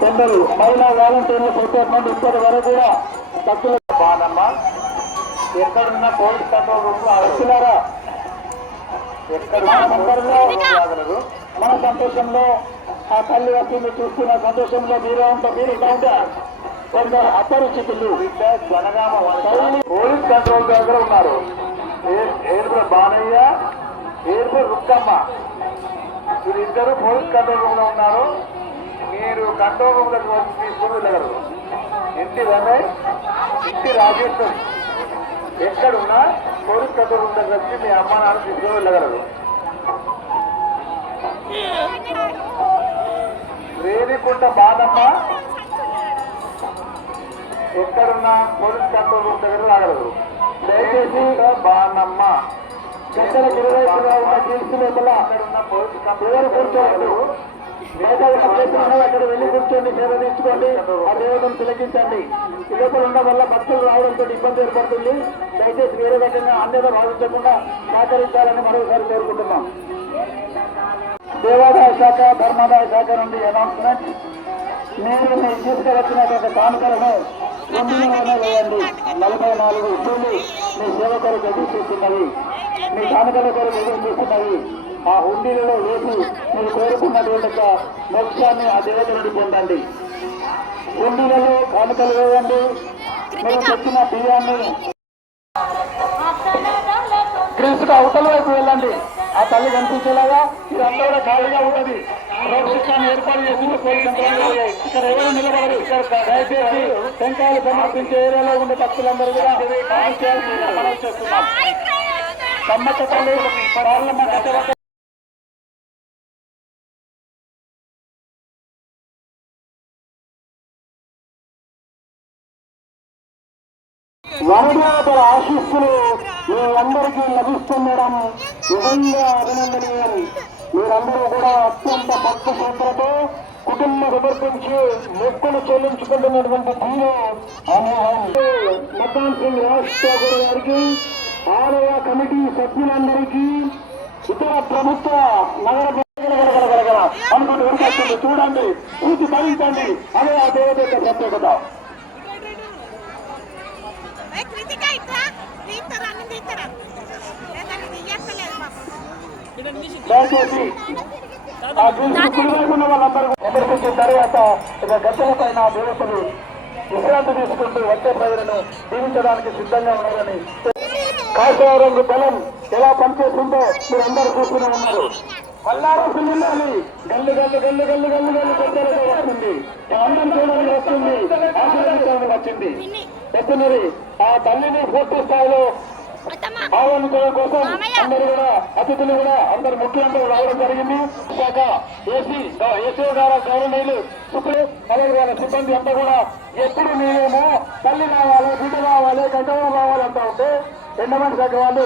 కొందరు మహిళా వాలంటీర్లు పెట్టేటువంటి ఇప్పటి వరకు కూడా తక్కువ బానమ్మ ఎక్కడున్న పోలీస్ కంట్రోల్ రూమ్ లో వస్తున్నారా? మన సంతోషంలో ఆ తల్లి వస్తుంది చూస్తున్న సంతోషంలో మీరు కొందరు అపరిచితులు జనగామ పోలీస్ కంట్రోల్ దగ్గర ఉన్నారు. ఏడుపుల బానయ్య, ఏడుపుల రుక్కమ్మ, వీరిద్దరు పోలీస్ కంట్రోల్ రూమ్ లో ఉన్నారు. మీరు కంట్రోల్ రూమ్ దగ్గర వచ్చి తీసుకుని వెళ్ళగలరు. ఇంటి రమేష్, ఇంటి రాజేశ్వర్ ఎక్కడున్నా పోలీస్ కంట్రోల్ రూమ్ దగ్గర వచ్చి మీ అమ్మ నాన్న తీసుకుని వెళ్ళగలరు. రేణికుంట బాలమ్మ ఎక్కడున్నా పోలీస్ కంట్రోల్ రూమ్ దగ్గర రాగలరు. దయచేసి బాలమ్మ గంటల ఇరువైపులా ఉన్న గీల్స్ లోపల అక్కడున్న పోలీస్ కంట్రోల్ కూర్చోవద్దు. అక్కడ వెళ్లి కూర్చోండి, సేవ తీసుకోండి, ఆ దేవతను తిలకించండి. ఈ లోపల ఉండడం వల్ల భక్తులు రావడంతో ఇబ్బంది ఏర్పడుతుంది. దయచేసి వేరే రకంగా అన్యత భావించకుండా సహకరించాలని మరోసారి కోరుకుంటున్నాం. దేవాదాయ శాఖ, ధర్మాదాయ శాఖ నుండి అనౌన్స్మెంట్. మీరు తీసుకువచ్చినటువంటి కానుకలను కుండీలోనే వేయండి. 44 ఉద్యోగులు మీ సేవ కొరకు ఎదురు చూస్తున్నవి, మీ కానుకల కొరకు ఎదురు చూస్తున్నవి. ఆ హుండీలలో వేసి మీరు కోరుకున్నటువంటి మోక్షాన్ని ఆ దేవత నుండి పొందండి. హుండీలలో కానుకలు వేయండి. మీరు తెచ్చిన బియ్యాన్ని గ్రీసుకు అవతల వైపు వెళ్ళండి. ఆ తల్లి కనిపించేలాగా ఇదంతా కూడా ఖాళీగా ఉంటుంది. రోక్షిస్తాన్ని ఏర్పాటు చేసి ఇక్కడ ఎవరు నిలబడరు. దయచేసి టెంకాయలు సమర్పించే ఏరియాలో ఉండే భక్తులందరూ కూడా మనం చేస్తున్నాం. సమ్మక్క తల్లి పార్లమెంట్ వరదేవతల ఆశీస్సులు మీ అందరికీ లభిస్తుండడం నిజంగా అభినందనీయం. మీరందరూ కూడా అత్యంత భక్తి శ్రద్ధలతో కుటుంబ సమర్పించి మొక్కులు చెల్లించుకుంటున్నటువంటి తీరు మతాన్ సింగ్ రాజశేఖర్ గారికి, ఆలయ కమిటీ సభ్యులందరికీ, ఇతర ప్రభుత్వ నగర అనుకుంటూ ఉరికొస్తుంది. చూడండి, పూర్తి భరించండి. అదే ఆ దేవత యొక్క ప్రత్యేకత. దయచేసి ఆ కుడివైపున్న వాళ్ళందరూ ఎదుర్కొచ్చిన తర్వాత గద్దెల పైన దేవతలు విశ్రాంతి తీసుకుంటూ వచ్చే ప్రజలను దీవించడానికి సిద్ధంగా ఉన్నారని, కాషాయ రంగు బలం ఎలా పనిచేస్తుందో మీరు అందరూ చూస్తూనే ఉన్నారు. వల్లారసింది గల్లు గల్లు గల్లు గల్లు గల్లు గల్లు పెద్దలతో వస్తుంది. అందం చూడడానికి వస్తుంది, ఆశీర్వదించడానికి వచ్చింది. పెద్దనది ఆ తల్లిని పూర్తి స్థాయిలో ఆహ్వానించడం కోసం అందరూ కూడా అతిథులు కూడా అందరు ముఖ్యంగా రావడం జరిగింది. శాఖ ఏసీ గారు గౌరవనీయులు సుప్రీం అలాగే వాళ్ళ సిబ్బంది అంతా కూడా ఎప్పుడు మీరేమో తల్లి కావాలి, బిడ్డ కావాలి, గంటలు కావాలంటా ఉంటే ఎండమంటి శాఖ వాళ్ళు